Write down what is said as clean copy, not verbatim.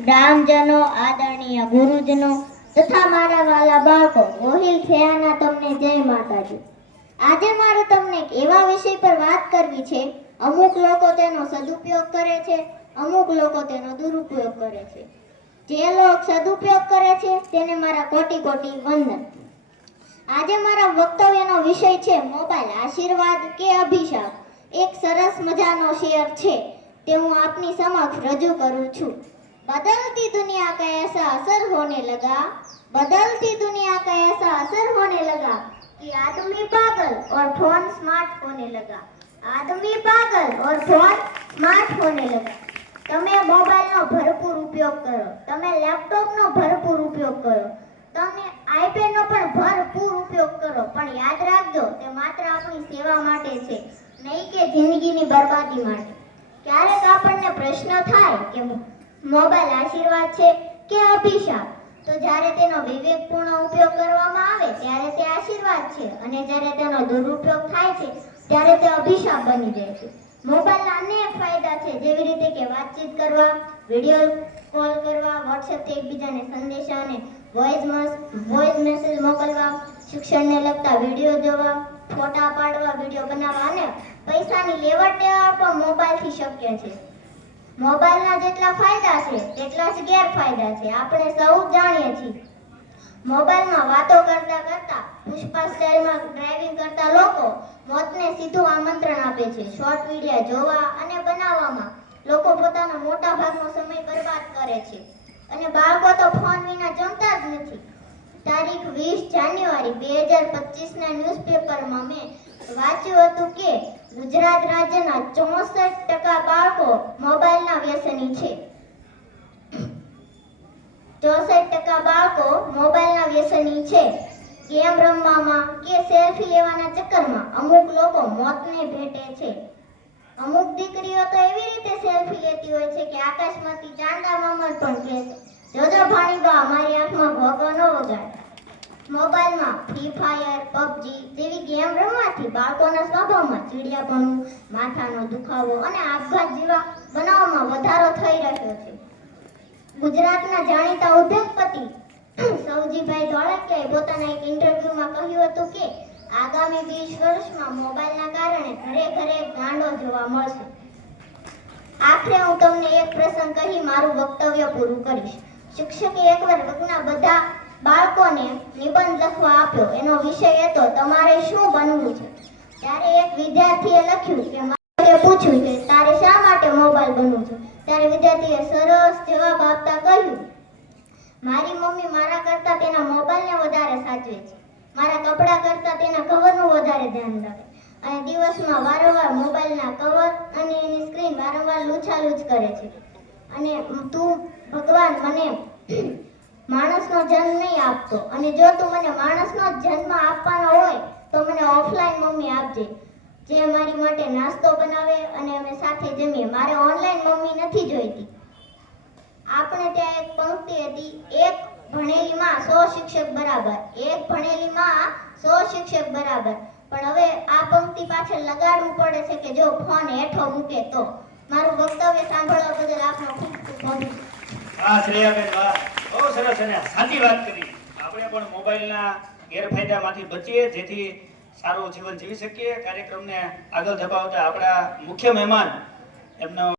ગ્રામજનો, આદરણીય ગુરુજનો તથા મારા વાલા બાળકો, ગોહિલ થયાના તમને જય માતાજી। આજે મારે તમને એક એવા વિષય પર વાત કરવી છે। અમુક લોકો તેનો સદુપયોગ કરે છે, અમુક લોકો તેનો દુરુપયોગ કરે છે। જે લોકો સદુપયોગ કરે છે તેને મારા કોટી કોટી વંદન। આજે મારા વક્તવ્યનો વિષય છે મોબાઈલ આશીર્વાદ કે અભિશાપ। એક સરસ મજાનો શેર છે તે હું આપની સમક્ષ રજૂ કરું છું। बदलती दुनिया का ऐसा असर होने लगा, बदलती दुनिया का ऐसा असर होने लगा कि आदमी पागल और फोन स्मार्ट होने लगा, आदमी पागल और फोन स्मार्ट होने लगा। તમે મોબાઈલનો ભરપૂર ઉપયોગ કરો, તમે લેપટોપનો ભરપૂર ઉપયોગ કરો, તમે આઈપેડનો પણ ભરપૂર ઉપયોગ કરો, પણ યાદ રાખજો તે માત્ર આપણી સેવા માટે છે, નહીં કે જિંદગીની બરબાદી માટે। ક્યારેક આપણને પ્રશ્ન થાય કે મોબાઈલ આશીર્વાદ છે કે અભિશાપ, તો જ્યારે તેનો વિવેકપૂર્ણ ઉપયોગ કરવામાં આવે ત્યારે તે આશીર્વાદ છે, અને જ્યારે તેનો દુરુપયોગ થાય છે ત્યારે તે અભિશાપ બની જાય છે। મોબાઈલના અનેક ફાયદા છે, જેવી રીતે કે વાતચીત કરવા, વિડીયો કોલ કરવા, વોટ્સએપથી એકબીજાને સંદેશા અને વોઇસ મેસેજ મોકલવા, શિક્ષણને લગતા વિડીયો જોવા, ફોટા પાડવા, વિડીયો બનાવવા અને પૈસાની લેવડ દેવડ પણ મોબાઈલથી શક્ય છે। મોબાઈલના જેટલા ફાયદા છે તેટલા જ ગેરફાયદા છે, આપણે સૌ જાણીએ છીએ। મોબાઈલમાં વાતો કરતા કરતા પુષ્પા સ્ટાઇલમાં ડ્રાઇવિંગ કરતા લોકો મોતને સીધું આમંત્રણ આપે છે। શોર્ટ વિડીયો જોવા અને બનાવવામાં લોકો પોતાનો મોટા ભાગનો સમય બરબાદ કરે છે, અને બાળકો તો ફોન વિના જમતા જ નથી। તારીખ 20 જાન્યુઆરી 2025ના ન્યૂઝપેપરમાં મેં વાંચ્યું હતું કે ગુજરાત રાજ્યના 64% બાળકો મોબાઈલના વ્યસની છે। 64% બાળકો મોબાઈલના વ્યસની છે। ગેમ રમવામાં કે સેલ્ફી લેવાના ચક્કરમાં અમુક લોકો મોતને ભેટે છે। અમુક દીકરીઓ તો એવી રીતે સેલ્ફી લેતી હોય છે કે આકાશમાંથી ચાંદા મામા પણ કહે છે, જોજો ભાણીબા મારી આંખમાં ભોગો ન વગાડ। મોબાઈલમાં ફ્રી ફાયર, પબજી જેવી ગેમ રમવાથી બાળકોના સ્વભાવમાં ચીડિયાપણું, માથાનો દુખાવો અને આપઘાત જેવા બનાવોમાં વધારો થઈ રહ્યો છે। ગુજરાતના જાણીતા ઉદ્યોગપતિ સૌજીભાઈ ધોળકિયાએ પોતાના એક ઇન્ટરવ્યુમાં કહ્યું હતું કે આગામી 20 વર્ષમાં મોબાઈલના કારણે ઘરે ઘરે ગાંડો જોવા મળશે। આખરે હું તમને એક પ્રસંગ કહી મારું વક્તવ્ય પૂરું કરીશ। શિક્ષકે એકવાર વર્ગના બધા બાળકોને નિબંધ લખવા આપ્યો। એનો વિષય હતો તમારે શું બનવું છે। ત્યારે એક વિદ્યાર્થીએ લખ્યું કે મારે પૂછ્યું કે તારે શા માટે મોબાઈલ બનવું છે। ત્યારે વિદ્યાર્થીએ સરસ જવાબ આપતા કહ્યું, મારી મમ્મી મારા કરતા તેના મોબાઈલને વધારે સાચવે છે, મારા કપડાં કરતા તેના કવરનું વધારે ધ્યાન રાખે, અને દિવસમાં વારંવાર મોબાઈલના કવર અને એની સ્ક્રીન વારંવાર લૂછાલૂછ કરે છે, અને તું ભગવાન મને માણસનો જન્મ નહીં આપતો, અને જો તું મને માણસનો જન્મ આપવાનો હોય તો મને ઓફલાઈન મમ્મી આપજે, જે મારી માટે નાસ્તો બનાવે અને અમે સાથે જમીએ, મારે ઓનલાઈન મમ્મી નથી જોઈતી। આપણે ત્યાં એક પંક્તિ હતી, એક ભણેલી માં 100 શિક્ષક બરાબર, એક ભણેલી માં 100 શિક્ષક બરાબર, પણ હવે આ પંક્તિ પાછળ લગાડવું પડે છે કે જો ફોન હેઠો મૂકે તો। મારું વક્તવ્ય સાંભળવા બદલ આપનો ખૂબ ખૂબ આભાર। વાહ શ્રેયાબેન વાહ, બહુ સરસ અને સાચી વાત કરી। આપણે પણ મોબાઈલના ગેરફાયદામાંથી બચીએ જેથી સારું જીવન જીવી શકીએ। કાર્યક્રમને આગળ ધપાવતા આપણા મુખ્ય મહેમાન એમનો